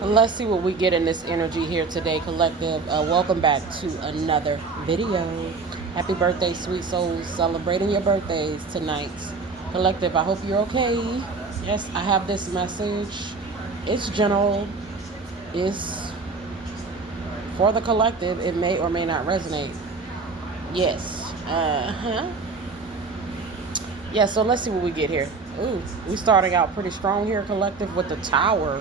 Let's see what we get in this energy here today, collective. Welcome back to another video. Happy birthday, sweet souls, celebrating your birthdays tonight. Collective, I hope you're okay. Yes, I have this message. It's general. It's for the collective. It may or may not resonate. Yes. Yeah, so let's see what we get here. Ooh, we starting out pretty strong here, collective, with the tower.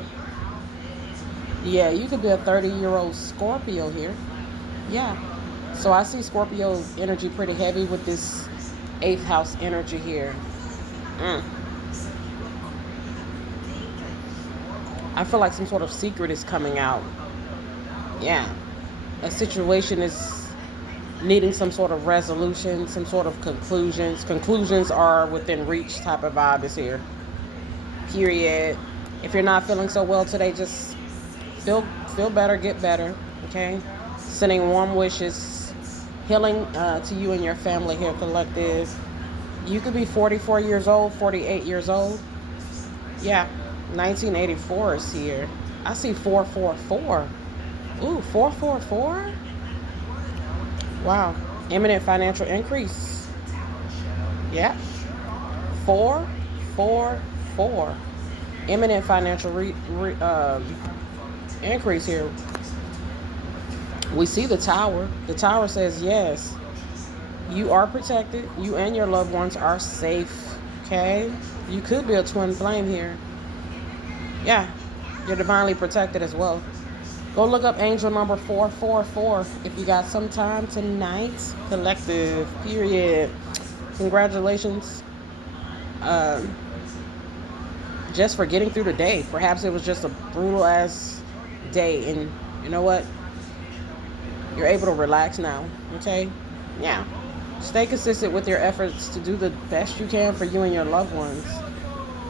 Yeah, you could be a 30-year-old Scorpio here. Yeah. So I see Scorpio energy pretty heavy with this 8th house energy here. Mm. I feel like some sort of secret is coming out. Yeah. A situation is needing some sort of resolution, some sort of conclusions. Conclusions are within reach type of vibe is here. Period. If you're not feeling so well today, just feel better, get better, okay? Sending warm wishes, healing to you and your family here, collective. You could be 44 years old, 48 years old. Yeah, 1984 is here. I see 444. Ooh, 444? Wow, imminent financial increase. Yeah, 444. Imminent financial increase here. We see the tower. The tower says yes, you are protected. You and your loved ones are safe. Okay, you could be a twin flame here. Yeah, you're divinely protected as well. Go look up angel number 444 if you got some time tonight, collective. Period. Congratulations. Just for getting through the day. Perhaps it was just a brutal ass day, and you know what? You're able to relax now. Okay? Yeah. Stay consistent with your efforts to do the best you can for you and your loved ones.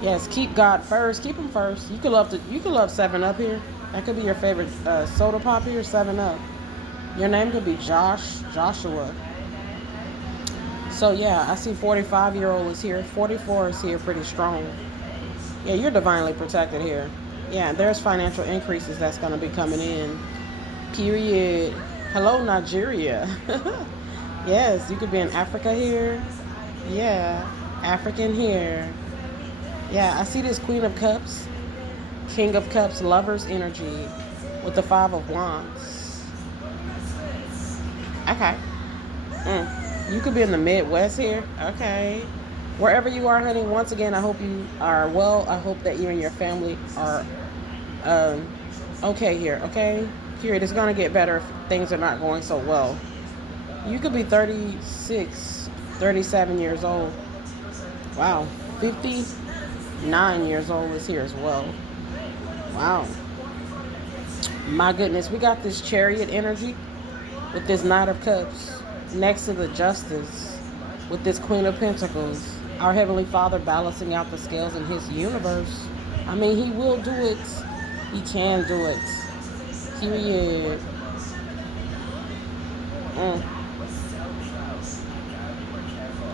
Yes, keep God first. Keep Him first. You could love 7-Up here. That could be your favorite soda pop here, 7-Up. Your name could be Joshua. So yeah, I see 45-year-old is here. 44 is here, pretty strong. Yeah, you're divinely protected here. Yeah, there's financial increases that's going to be coming in. Period. Hello, Nigeria. Yes, you could be in Africa here. Yeah, African here. Yeah, I see this Queen of Cups, King of Cups, Lover's energy with the 5 of Wands. Okay. You could be in the Midwest here. Okay. Wherever you are, honey, once again, I hope you are well. I hope that you and your family are okay here, okay? Period. It's going to get better if things are not going so well. You could be 36, 37 years old. Wow. 59 years old is here as well. Wow. My goodness, we got this Chariot energy with this Knight of Cups next to the Justice with this Queen of Pentacles. Our Heavenly Father balancing out the scales in His universe. I mean, He will do it. He can do it. Period.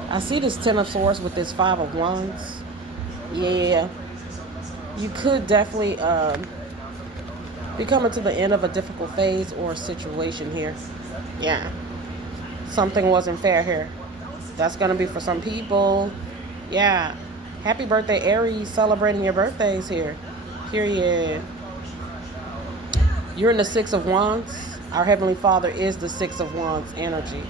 I see this 10 of Swords with this 5 of Wands. Yeah. You could definitely be coming to the end of a difficult phase or situation here. Yeah. Something wasn't fair here. That's going to be for some people. Yeah. Happy birthday, Aries, celebrating your birthdays here. Period. You're in the 6 of Wands. Our Heavenly Father is the 6 of Wands energy.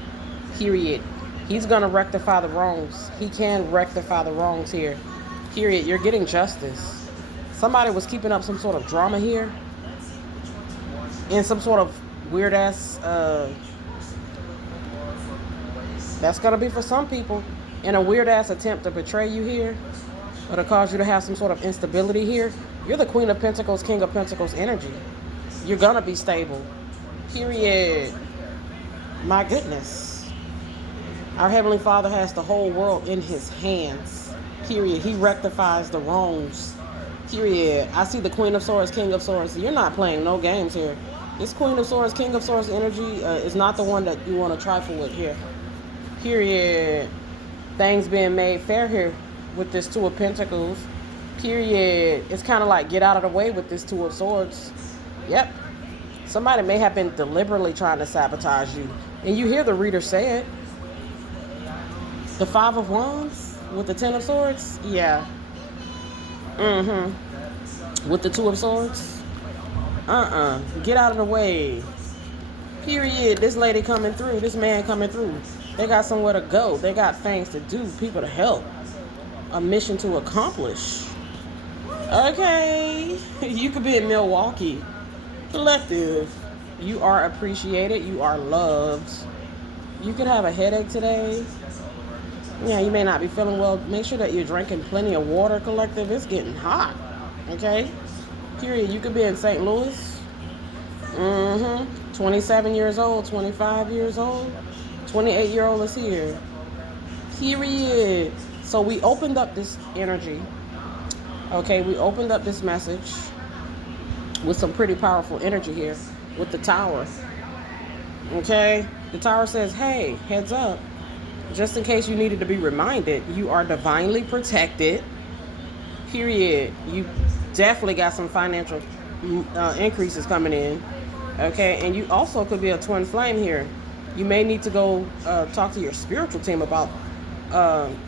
Period. He's going to rectify the wrongs. He can rectify the wrongs here. Period. You're getting justice. Somebody was keeping up some sort of drama here. In some sort of weird ass... that's going to be for some people. In a weird ass attempt to betray you here. Or to cause you to have some sort of instability here. You're the Queen of Pentacles, King of Pentacles energy. You're going to be stable. Period. My goodness. Our Heavenly Father has the whole world in His hands. Period. He rectifies the wrongs. Period. I see the Queen of Swords, King of Swords. You're not playing no games here. This Queen of Swords, King of Swords energy is not the one that you want to trifle with here. Period. Things being made fair here with this 2 of Pentacles. Period. It's kind of like get out of the way with this 2 of Swords. Yep. Somebody may have been deliberately trying to sabotage you. And you hear the reader say it. The Five of Wands with the Ten of Swords. Yeah. With the Two of Swords. Get out of the way. Period. This lady coming through. This man coming through. They got somewhere to go. They got things to do. People to help. A mission to accomplish. Okay. You could be in Milwaukee. Collective. You are appreciated. You are loved. You could have a headache today. Yeah, you may not be feeling well. Make sure that you're drinking plenty of water, collective. It's getting hot. Okay? Period. You could be in St. Louis. 27 years old, 25 years old, 28-year-old is here. Period. So we opened up this energy. Okay, we opened up this message with some pretty powerful energy here with the Tower. Okay? The Tower says, hey, heads up. Just in case you needed to be reminded, you are divinely protected. Period. You definitely got some financial increases coming in. Okay, and you also could be a twin flame here. You may need to go talk to your spiritual team about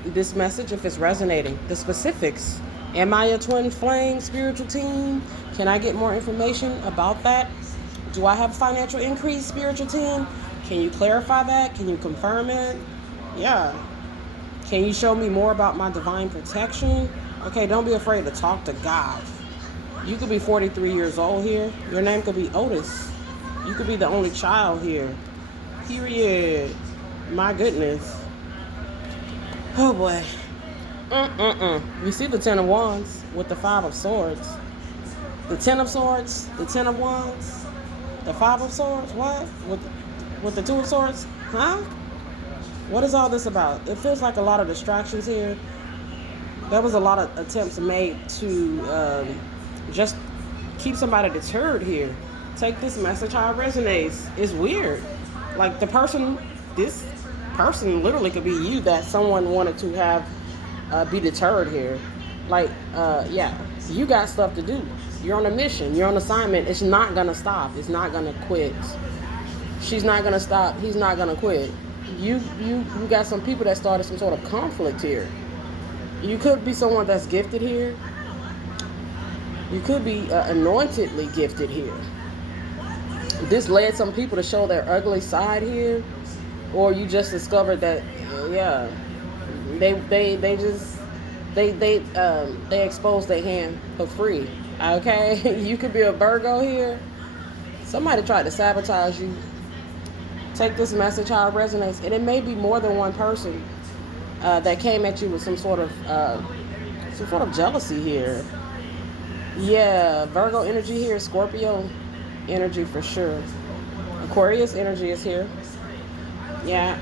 this message if it's resonating. The specifics. Am I a twin flame spiritual team? Can I get more information about that? Do I have financial increase spiritual team? Can you clarify that? Can you confirm it? Yeah. Can you show me more about my divine protection? Okay, don't be afraid to talk to God. You could be 43 years old here. Your name could be Otis. You could be the only child here. Period. My goodness. Oh boy. You see the Ten of Wands with the Five of Swords. The Ten of Swords, the Ten of Wands, the Five of Swords. What? With the Two of Swords? Huh? What is all this about? It feels like a lot of distractions here. There was a lot of attempts made to just keep somebody deterred here. Take this message how it resonates. It's weird. Like this person literally could be you that someone wanted to have be deterred here. Like, yeah, you got stuff to do. You're on a mission. You're on assignment. It's not going to stop. It's not going to quit. She's not going to stop. He's not going to quit. You got some people that started some sort of conflict here. You could be someone that's gifted here. You could be anointedly gifted here. This led some people to show their ugly side here, or you just discovered that, yeah, they exposed their hand for free. Okay, you could be a Virgo here. Somebody tried to sabotage you. Take this message how it resonates, and it may be more than one person that came at you with some sort of jealousy here. Yeah, Virgo energy here, Scorpio energy for sure. Aquarius energy is here. Yeah,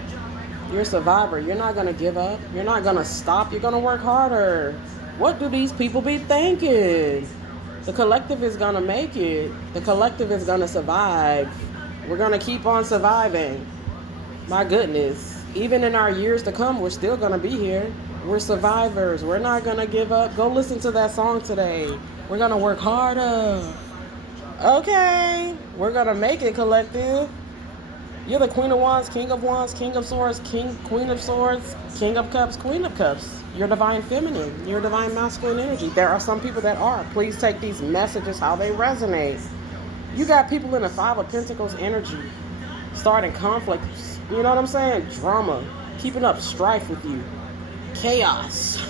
you're a survivor. You're not going to give up. You're not going to stop. You're going to work harder. What do these people be thinking? The collective is going to make it. The collective is going to survive. We're going to keep on surviving. My goodness. Even in our years to come, we're still going to be here. We're survivors. We're not going to give up. Go listen to that song today. We're going to work harder. Okay. We're going to make it, collective. You're the Queen of Wands, King of Wands, King of Swords, Queen of Swords, King of Cups, Queen of Cups. You're divine feminine. You're divine masculine energy. There are some people that are. Please take these messages how they resonate. You got people in the Five of Pentacles energy starting conflicts. You know what I'm saying? Drama. Keeping up strife with you. Chaos.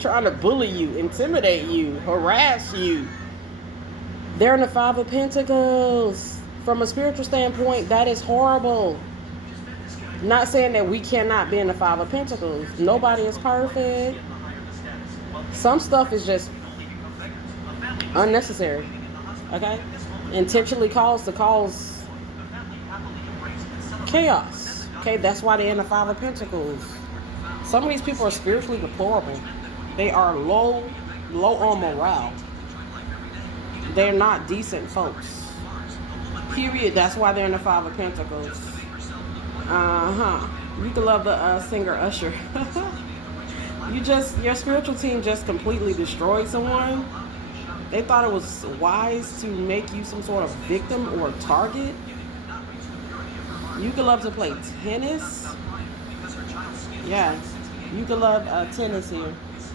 Trying to bully you, intimidate you, harass you. They're in the Five of Pentacles. From a spiritual standpoint, that is horrible. Not saying that we cannot be in the Five of Pentacles. Nobody is perfect. Some stuff is just unnecessary. Okay? Intentionally caused to cause chaos. Okay? That's why they're in the Five of Pentacles. Some of these people are spiritually deplorable. They are low on morale. They're not decent folks. Period. That's why they're in the Five of Pentacles. You can love the singer Usher. Your spiritual team just completely destroyed someone. They thought it was wise to make you some sort of victim or target. You could love to play tennis. Yeah, you could love tennis here.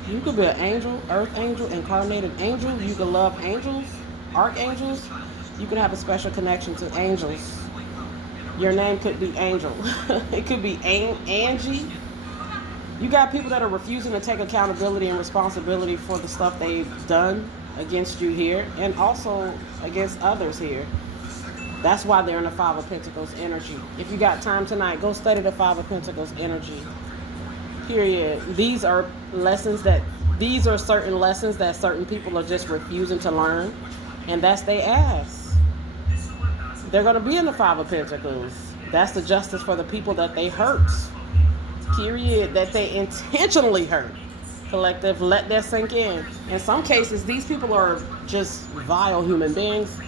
You could be an angel, earth angel, incarnated angel. You could love angels, archangels. You could have a special connection to angels. Your name could be Angel. It could be Angie. You got people that are refusing to take accountability and responsibility for the stuff they've done against you here and also against others here. That's why they're in the Five of Pentacles energy. If you got time tonight, go study the Five of Pentacles energy. Period. These are certain lessons that certain people are just refusing to learn, and that's their ass. They're going to be in the Five of Pentacles. That's the justice for the people that they hurt. Period. That they intentionally hurt. Collective, let that sink in. In some cases, these people are just vile human beings,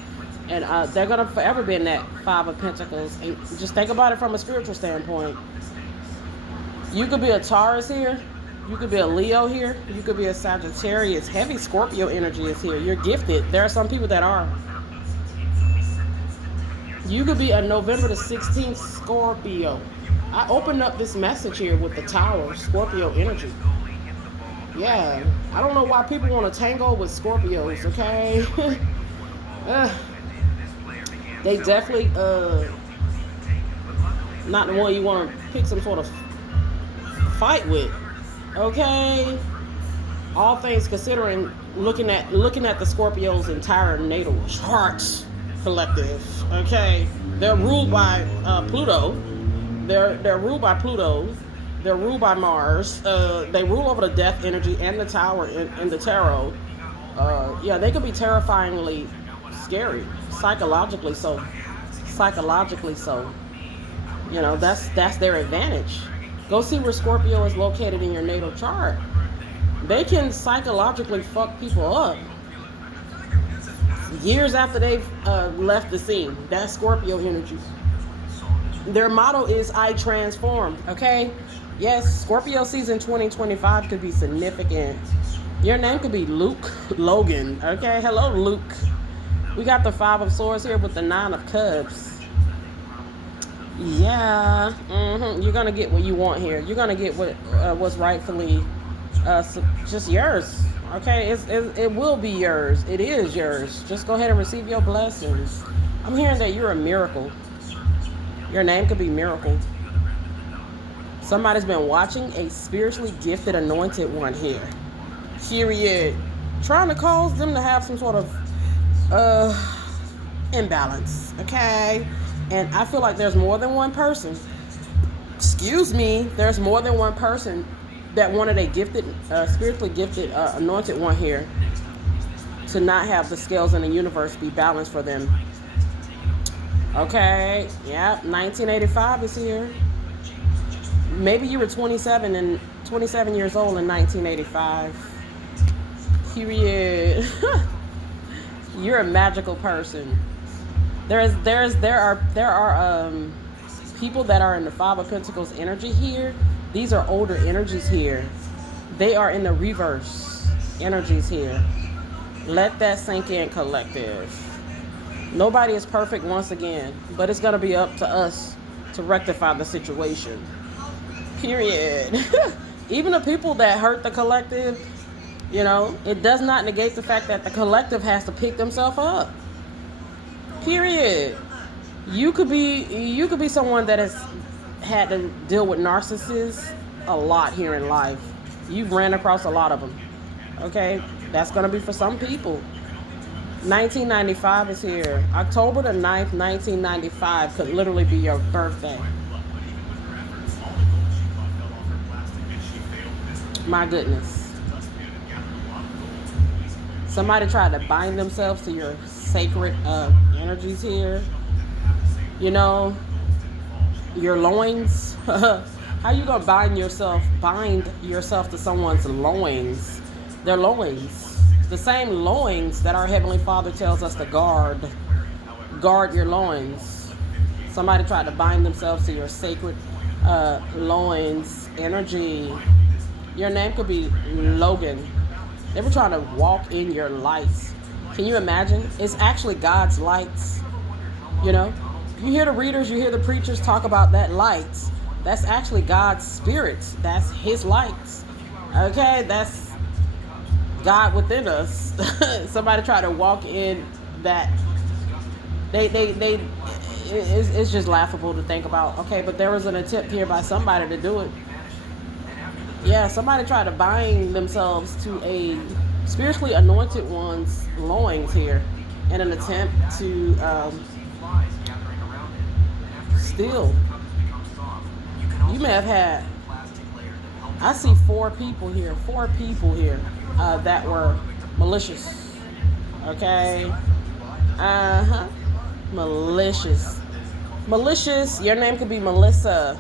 and they're going to forever be in that Five of Pentacles. And just think about it from a spiritual standpoint. You could be a Taurus here. You could be a Leo here. You could be a Sagittarius. Heavy Scorpio energy is here. You're gifted. There are some people that are. You could be a November the 16th Scorpio. I opened up this message here with the Tower, Scorpio energy. Yeah. I don't know why people want to tangle with Scorpios, okay? They definitely not the one you want to pick some sort of fight with, okay? All things considering, looking at the Scorpio's entire natal chart, collective, okay? They're ruled by Pluto. They're ruled by Pluto. They're ruled by Mars. They rule over the death energy and the Tower in the tarot. Yeah, they could be terrifyingly scary, psychologically so. You know, that's their advantage. Go see where Scorpio is located in your natal chart. They can psychologically fuck people up years after they've left the scene. That's Scorpio energy. Their motto is I transform, okay? Yes, Scorpio season 2025 could be significant. Your name could be Luke Logan, okay? Hello, Luke. We got the Five of Swords here with the Nine of Cups. Yeah, you're gonna get what you want here. You're gonna get what's rightfully just yours. Okay, it will be yours. It is yours. Just go ahead and receive your blessings. I'm hearing that you're a miracle. Your name could be Miracle. Somebody's been watching a spiritually gifted, anointed one here. Period. Trying to cause them to have some sort of imbalance. Okay. And I feel like there's more than one person. There's more than one person that wanted a gifted, spiritually gifted, anointed one here to not have the scales in the universe be balanced for them. Okay, yeah, 1985 is here. Maybe you were 27 years old in 1985. Period. You're a magical person. There are people that are in the Five of Pentacles energy here. These are older energies here. They are in the reverse energies here. Let that sink in, collective. Nobody is perfect once again, but it's going to be up to us to rectify the situation. Period. Even the people that hurt the collective, you know, it does not negate the fact that the collective has to pick themselves up. Period. You could be someone that has had to deal with narcissists a lot here in life. You've ran across a lot of them. Okay? That's going to be for some people. 1995 is here. October the 9th, 1995 could literally be your birthday. My goodness. Somebody tried to bind themselves to your sacred energies here. You know, your loins. How you gonna bind yourself to someone's loins? Their loins. The same loins that our Heavenly Father tells us to guard. Guard your loins. Somebody tried to bind themselves to your sacred loins energy. Your name could be Logan. They were trying to walk in your lights. Can you imagine? It's actually God's lights. You know, you hear the readers, you hear the preachers talk about that lights. That's actually God's spirits. That's His lights. Okay, that's God within us. Somebody try to walk in that. It's just laughable to think about. Okay, but there was an attempt here by somebody to do it. Yeah, somebody tried to bind themselves to a spiritually anointed one's loins here in an attempt to steal. You may have had, I see four people here that were malicious. Okay? Malicious. Malicious, your name could be Melissa.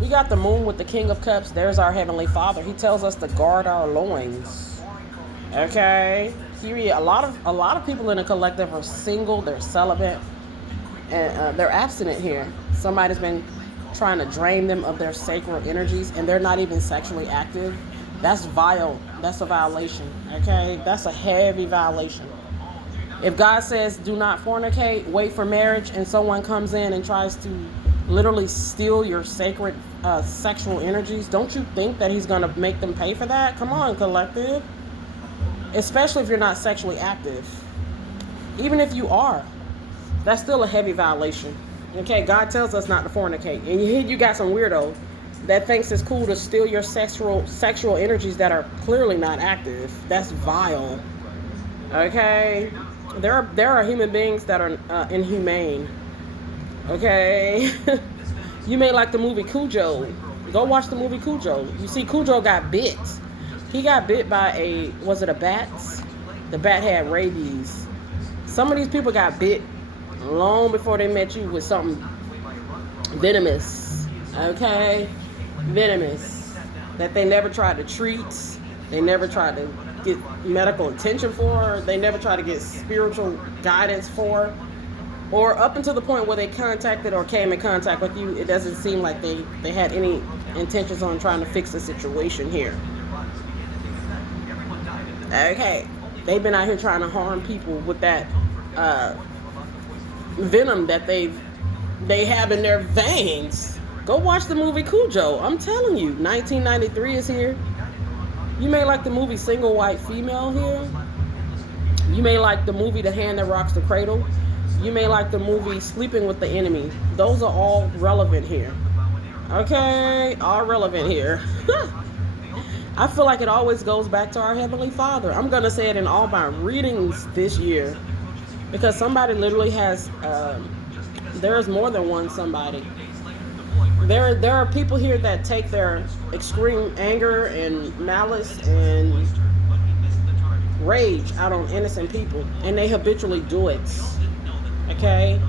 We got the moon with the King of Cups. There's our Heavenly Father. He tells us to guard our loins. Okay? Here, a lot of people in the collective are single, they're celibate, and they're abstinent here. Somebody's been trying to drain them of their sacred energies, and they're not even sexually active. That's vile. That's a violation. Okay? That's a heavy violation. If God says do not fornicate, wait for marriage, and someone comes in and tries to literally steal your sacred sexual energies, don't you think that He's going to make them pay for that? Come on, collective. Especially if you're not sexually active. Even if you are, that's still a heavy violation. Okay, God tells us not to fornicate. And you got some weirdo that thinks it's cool to steal your sexual energies that are clearly not active. That's vile. Okay? There are human beings that are inhumane. Okay? You may like the movie Cujo. Go watch the movie Cujo. You see, Cujo got bit. He got bit by was it a bat? The bat had rabies. Some of these people got bit long before they met you with something venomous. Okay? Venomous. That they never tried to treat. They never tried to get medical attention for. They never tried to get spiritual guidance for. Or up until the point where they contacted or came in contact with you, it doesn't seem like they had any intentions on trying to fix the situation here. Okay. They've been out here trying to harm people with that venom that they have in their veins. Go watch the movie Cujo. I'm telling you, 1993 is here. You may like the movie Single White Female here. You may like the movie The Hand That Rocks the Cradle. You may like the movie Sleeping with the Enemy. Those are all relevant here. Okay? All relevant here. I feel like it always goes back to our Heavenly Father. I'm going to say it in all my readings this year. Because somebody literally has... there is more than one somebody. There are people here that take their extreme anger and malice and rage out on innocent people. And they habitually do it. Okay?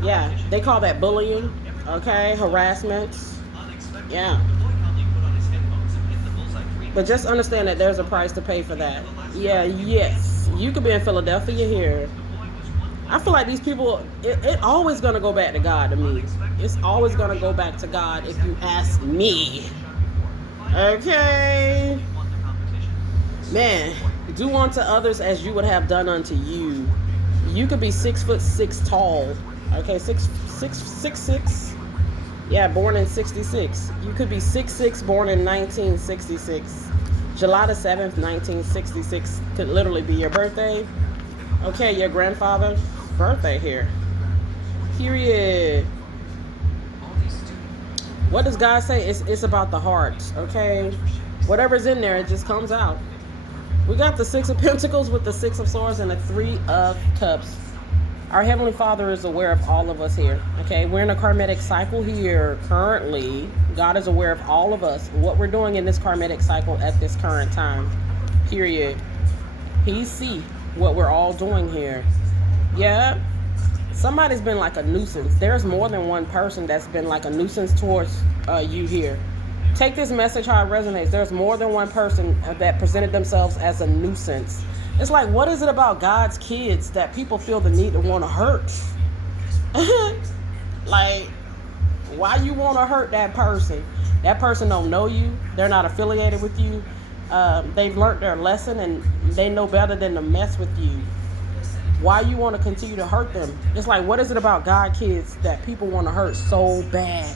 Yeah. They call that bullying. Okay? Harassment. Yeah. But just understand that there's a price to pay for that. Yeah, yes. You could be in Philadelphia here. I feel like these people, it always going to go back to God to me. It's always going to go back to God if you ask me. Okay? Man, do unto others as you would have done unto you. You could be 6'6" tall. Okay, 6'6". Yeah, born in 66. You could be 6'6", born in 1966. July the 7th, 1966 could literally be your birthday. Okay, your grandfather's birthday here. Period. What does God say? It's about the heart, okay? Whatever's in there, it just comes out. We got the Six of Pentacles with the Six of Swords and the Three of Cups. Our Heavenly Father is aware of all of us here, okay? We're in a karmic cycle here currently. God is aware of all of us, what we're doing in this karmic cycle at this current time, period. He sees what we're all doing here. Yeah, somebody's been like a nuisance. There's more than one person that's been like a nuisance towards you here. Take this message how it resonates. There's more than one person that presented themselves as a nuisance. It's like, what is it about God's kids that people feel the need to want to hurt? Like, why you want to hurt that person? That person don't know you. They're not affiliated with you. They've learned their lesson and they know better than to mess with you. Why you want to continue to hurt them? It's like, what is it about God kids that people want to hurt so bad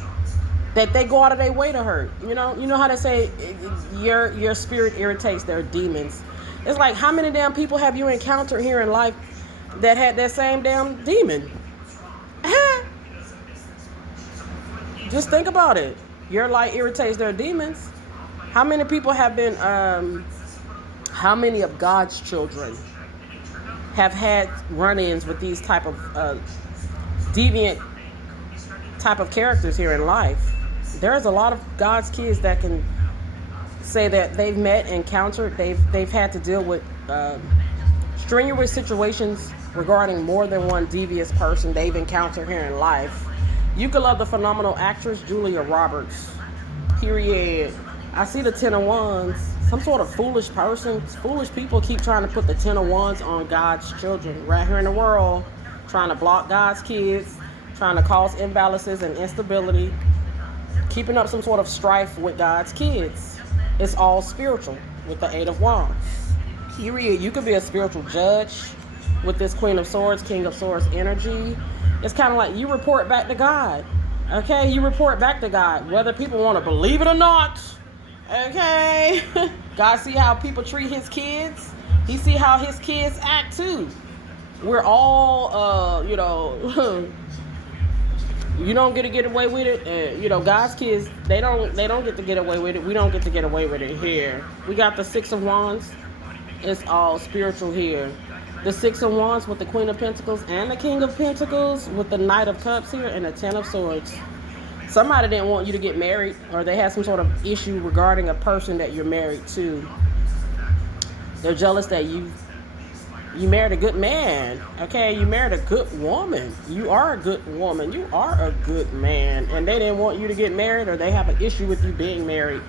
that they go out of their way to hurt? You know how they say your spirit irritates their demons. It's like, how many damn people have you encountered here in life that had that same damn demon? Just think about it. Your light irritates their demons. How many people have been, how many of God's children have had run-ins with these type of deviant type of characters here in life? There's a lot of God's kids that can say that they've encountered, they've had to deal with strenuous situations regarding more than one devious person they've encountered here in life. You could love the phenomenal actress Julia Roberts. Period. I see the 10 of Wands. Some sort of foolish person. Foolish people keep trying to put the 10 of Wands on God's children right here in the world, trying to block God's kids, trying to cause imbalances and instability, keeping up some sort of strife with God's kids. It's all spiritual with the 8 of Wands. Period. You could be a spiritual judge with this Queen of Swords, King of Swords energy. It's kind of like you report back to God. Okay? You report back to God, whether people want to believe it or not. Okay? God see how people treat his kids. He see how his kids act too. We're all, you don't get away with it. God's kids, they don't get to get away with it. We don't get to get away with it here. We got the 6 of Wands. It's all spiritual here. The 6 of Wands with the Queen of Pentacles and the King of Pentacles with the Knight of Cups here and the 10 of Swords. Somebody didn't want you to get married, or they had some sort of issue regarding a person that you're married to. They're jealous that you married a good man. Okay, you married a good woman. You are a good woman. You are a good man. And they didn't want you to get married, or they have an issue with you being married.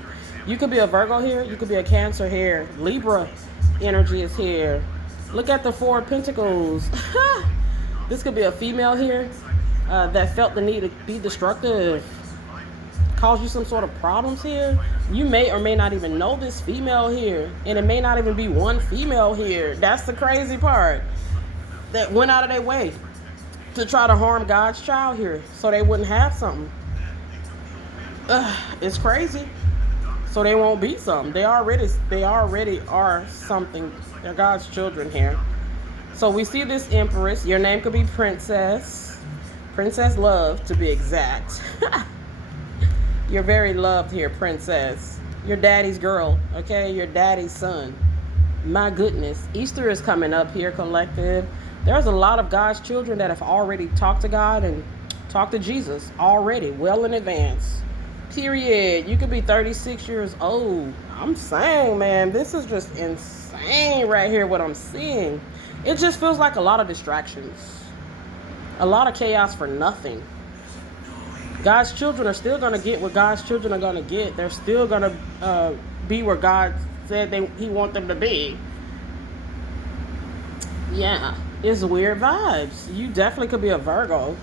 You could be a Virgo here. You could be a Cancer here. Libra energy is here. Look at the 4 of Pentacles. This could be a female here that felt the need to be destructive. Cause you some sort of problems here. You may or may not even know this female here. And it may not even be one female here. That's the crazy part. That went out of their way to try to harm God's child here so they wouldn't have something. It's crazy. So they won't be something. They already are something. They're God's children here. So we see this Empress. Your name could be Princess. Princess Love, to be exact. You're very loved here, Princess. Your daddy's girl, okay? Your daddy's son. My goodness. Easter is coming up here, collective. There's a lot of God's children that have already talked to God and talked to Jesus already, well in advance. Period. You could be 36 years old. I'm saying, man, this is just insane right here, what I'm seeing. It just feels like a lot of distractions. A lot of chaos for nothing. God's children are still going to get what God's children are going to get. They're still going to be where God said He want them to be. Yeah, it's weird vibes. You definitely could be a Virgo.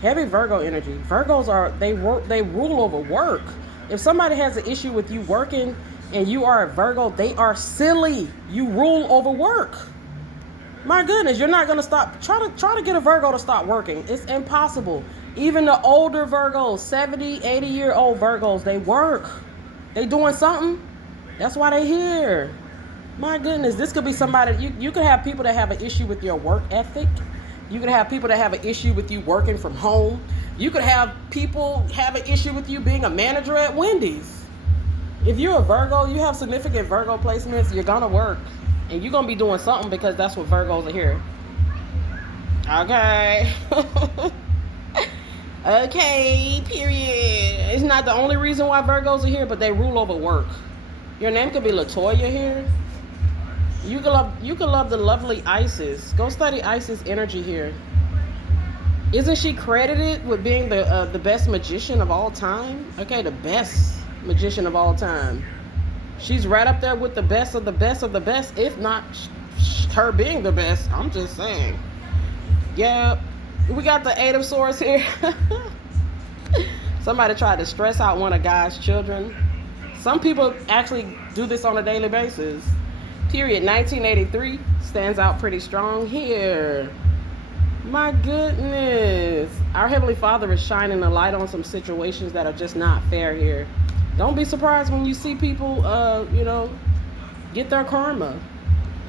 Heavy Virgo energy. Virgos they rule over work. If somebody has an issue with you working and you are a Virgo, they are silly. You rule over work. My goodness, you're not going to stop. Try to get a Virgo to stop working. It's impossible. Even the older Virgos, 70, 80-year-old Virgos, they work. They doing something. That's why they here. My goodness, this could be somebody. You could have people that have an issue with your work ethic. You could have people that have an issue with you working from home. You could have people have an issue with you being a manager at Wendy's. If you're a Virgo, you have significant Virgo placements, you're going to work. And you're going to be doing something because that's what Virgos are here. Okay. Okay, period. It's not the only reason why Virgos are here, but they rule over work. Your name could be Latoya here. You could love the lovely Isis. Go study Isis energy here. Isn't she credited with being the best magician of all time? Okay, the best magician of all time. She's right up there with the best of the best of the best, if not her being the best. I'm just saying. Yeah, we got the 8 of Swords here. Somebody tried to stress out one of God's children, Some people actually do this on a daily basis. Period. 1983 stands out pretty strong here. My goodness. Our Heavenly Father is shining a light on some situations that are just not fair here. Don't be surprised when you see people, get their karma.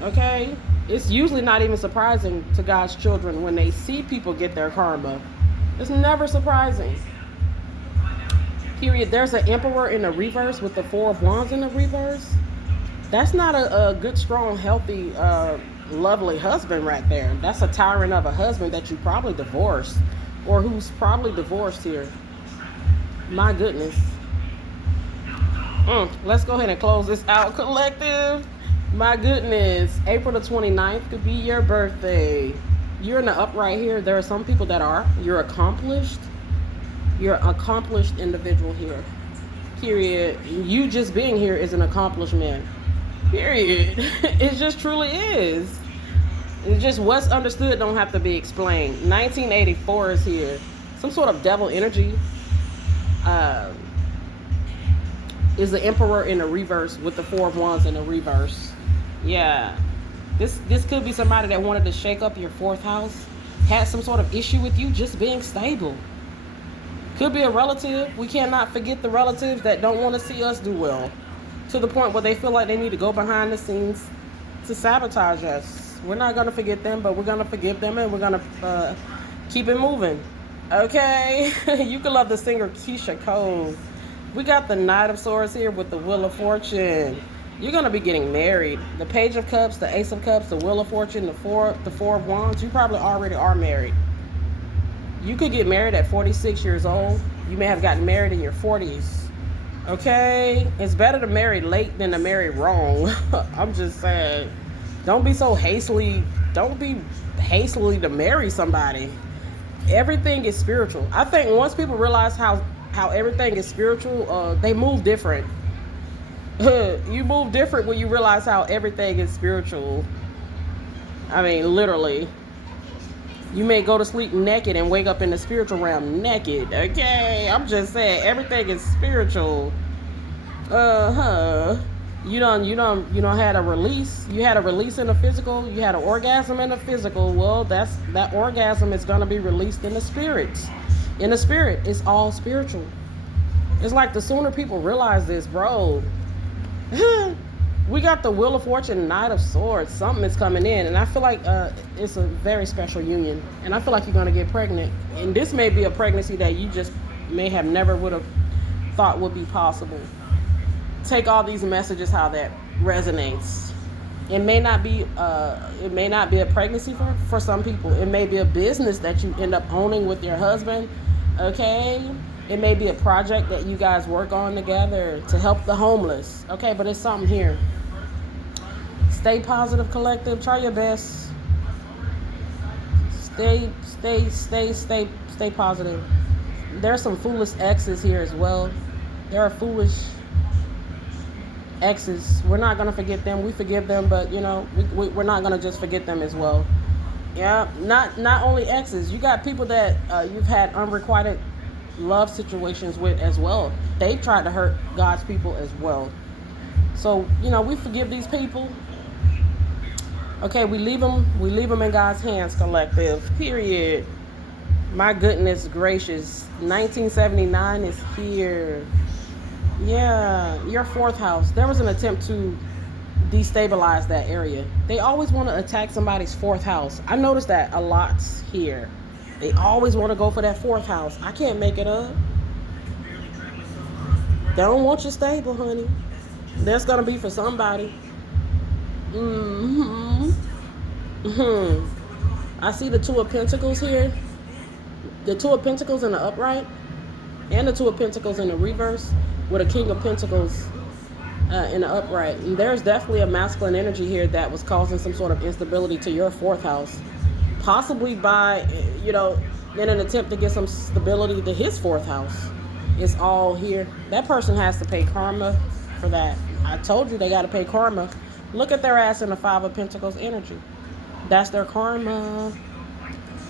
Okay? It's usually not even surprising to God's children when they see people get their karma. It's never surprising. Period. There's an Emperor in the reverse with the Four of Wands in the reverse. That's not a good, strong, healthy, lovely husband right there. That's a tyrant of a husband that you probably divorced, or who's probably divorced here. My goodness. Let's go ahead and close this out, collective. My goodness. April the 29th could be your birthday. You're in the upright here. There are some people that are. You're accomplished. You're an accomplished individual here. Period. You just being here is an accomplishment. Period. It just truly is. It's just what's understood don't have to be explained. 1984 is here. Some sort of devil energy. Is the Emperor in the reverse with the Four of Wands in the reverse. Yeah. This could be somebody that wanted to shake up your fourth house. Had some sort of issue with you just being stable. Could be a relative. We cannot forget the relatives that don't want to see us do well. To the point where they feel like they need to go behind the scenes to sabotage us. We're not going to forget them, but we're going to forgive them, and we're going to keep it moving. Okay? You can love the singer Keisha Cole. We got the Knight of Swords here with the Wheel of Fortune. You're going to be getting married. The Page of Cups, the Ace of Cups, the Wheel of Fortune, the Four of Wands. You probably already are married. You could get married at 46 years old. You may have gotten married in your 40s. Okay? It's better to marry late than to marry wrong. I'm just saying. Don't be so hastily. Don't be hastily to marry somebody. Everything is spiritual. I think once people realize how everything is spiritual, they move different. You move different when you realize how everything is spiritual. I mean, literally. You may go to sleep naked and wake up in the spiritual realm naked. Okay, I'm just saying everything is spiritual. You don't had a release. You had a release in the physical. You had an orgasm in the physical. Well, that orgasm is gonna be released in the spirit. In the spirit, it's all spiritual. It's like the sooner people realize this, bro. We got the Wheel of Fortune, Knight of Swords. Something is coming in, and I feel like it's a very special union. And I feel like you're gonna get pregnant. And this may be a pregnancy that you just may have never would have thought would be possible. Take all these messages how that resonates. It may not be a pregnancy for some people. It may be a business that you end up owning with your husband. Okay? It may be a project that you guys work on together to help the homeless. Okay, but it's something here. Stay positive, collective. Try your best. Stay positive. There's some foolish exes here as well. There are foolish exes. We're not going to forget them. We forgive them, but we're not going to just forget them as well. Yeah, not only exes. You got people that you've had unrequited love situations with as well. They tried to hurt God's people as well. So, we forgive these people. Okay, we leave them in God's hands, collective. Period. My goodness gracious. 1979 is here. Yeah, your fourth house. There was an attempt to destabilize that area. They always want to attack somebody's fourth house. I noticed that a lot here. They always want to go for that fourth house. I can't make it up. They don't want you stable, honey. That's going to be for somebody. I see the Two of Pentacles here. The Two of Pentacles in the upright. And the Two of Pentacles in the reverse. With a King of Pentacles in the upright. And there's definitely a masculine energy here that was causing some sort of instability to your fourth house. Possibly by, in an attempt to get some stability to his fourth house. It's all here. That person has to pay karma for that. I told you they got to pay karma. Look at their ass in the Five of Pentacles energy. That's their karma.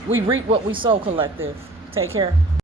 We reap what we sow, collective. Take care.